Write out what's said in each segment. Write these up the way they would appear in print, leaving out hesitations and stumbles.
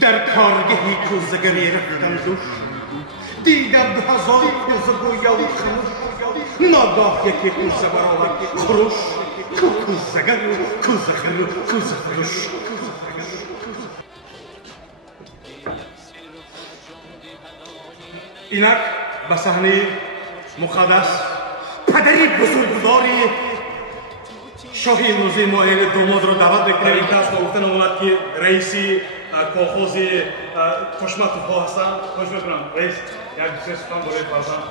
در کارگهی کوزگری رفتم دوش دیدم 1000 کوزه گویا و خموش ناگاه یکی کوزه برآمد خروش کوزگر کوزه خلو کوزه خروش اینک به صحنه مقدس پدری بزرگواری شاهی امروزی ما این داماد را دعوت بکنیم. این کس با گفتن اومد که رئیسی کلخوز کشمت ها هستن. خوش بکنم رئیس یک دوسته سخن برای فرزند.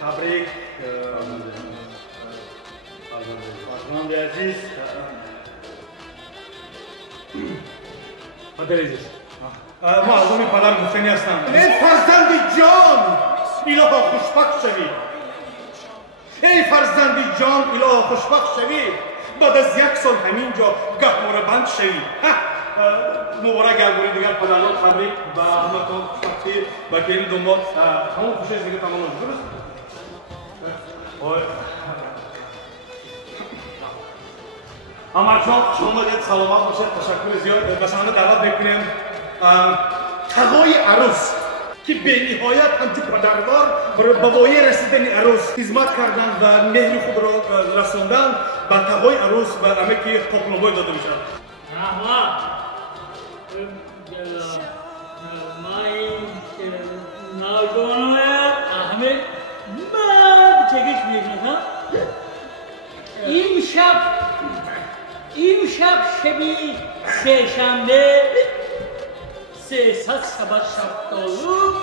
تبریک فرزند عزیز. پدر عزیز ما از اون پدر گفتنی هستم. ای فرزند جان الها خوشبخت شوی. ای فرزند جان الها خوشبخت شوی. بعد از 1 سال همینجا گهواره بند شوی. مبارک گلگوری دیگر پدران تبریک و همتون خوشبختی و که این دنبال همون خوشش دیگه تمام درست. امرجان شما باید سلامت باشید. تشکر زیاد. به صحنه دعوت میکنیم تقای عروس که به نهایت همچو پدروار برای بوایی رسیدن عروس خدمت کردن و مهر خود را رسوندن به تقای عروس و همه که قاپلوبای داده میشن. امشب شبی سه‌شنبه 300 شبت شفتالو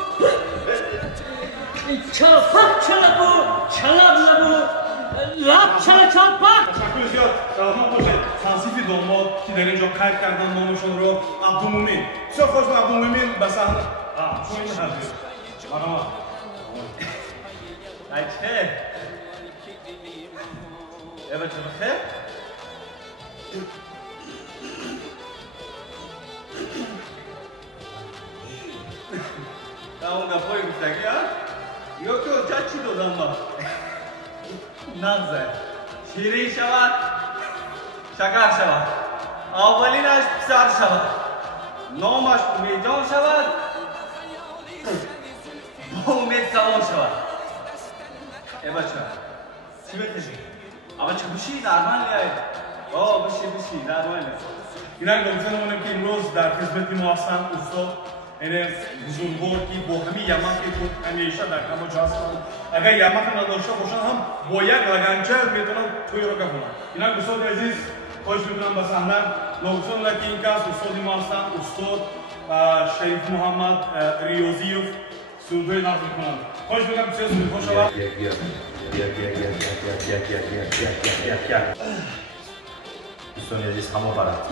چلپک چلبو چلب نبو لب چل چلپک. تشکر زیاد. سلامت باشید. تنصیف داماد که در اینجا قید کردن نامشون رو عبدالمومن. بسیار خوش به عبدالمومن به صحنه. شما این حرفی مرحبا. بچه بچه بخیر. اون گپای گفتگی ها یا که اونجا چی دادم با نغزه شیرین شود شکر شود اولینش پسر شود نامش امیدجان شود با امید سوان شود. ای بچه چی بکشی؟ اما چه بشی درمان لیایی؟ بشی درمان لیایی. اینک گفتن اونم که امروز در خدمت ما هستن استاد این بزرگوار که با همین یمن که خود همیشه در همه جا هستن. اگر یمن نداشته باشن هم با یک لگنچه میتونن توی رو کنن. اینک استاد عزیز خوش میکنم به صحنه. گفتن که این کس استاد ما هستن استاد شریف محمد ریاضیوف سرودهای نقل میکنن. خوش میکنم بسیار سرود خوش شود. دوستان عزیز همه برات